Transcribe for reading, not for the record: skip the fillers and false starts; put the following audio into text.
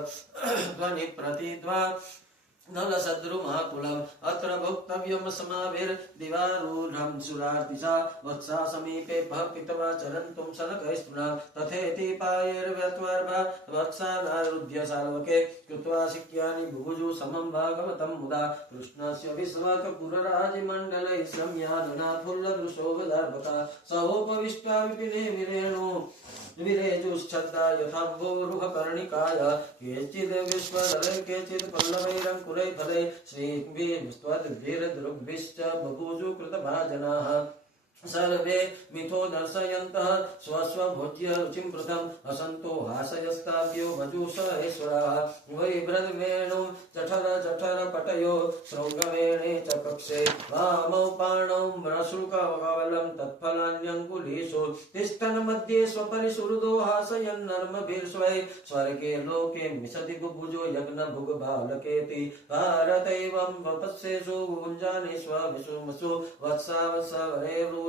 ध्वनि प्रतिध्वा नलसद्रुमाकुलम् अत्र भोक्तव्यं समाविर्दिवारूढं सुरार्तिसा वत्सा समीपे पितवा चरन्तुं शनकैस्तृणा तथेति पायैर्व्यत्वर्भा वत्सानारुध्य सार्वके कृत्वा शिक्यानि बुभुजु समं भागवतं मुदा कृष्णस्य विश्वाकपुरराजिमण्डलैः सम्याननाथुल्लदृशोऽवदार्भता सहोपविष्टा विपिने विरेणु विरेजुश्चद्दा यथाम्भोरुहकर्णिकाय केचिद् विश्वदले केचिद् पल्लवैरङ्कुरैफलै श्रीभिस्त्वद्भिर्दृग्भिश्च बभूजु कृतभाजनाः सर्वे मिथो दर्शयन्तः स्वस्वभोज्य रुचिं पृथम् असन्तो हासयस्ताभ्यो भजूषहेश्वराः वैभ्रद्वेणुं जठरपटयो शृङ्गवेणे च कक्षे वामौ पाणौ म्रशुकवलं तत्फलान्यङ्कुलीषु तिष्ठन् मध्ये स्वपरिसुहृदो हासयन्नर्मभिर्स्वै स्वर्गे लोके मिषति बुभुजो यज्ञभुग्बालकेति भारतैवं वपस्येषु भुञ्जानि स्वविषुमसु वत्सावसवरेरूरं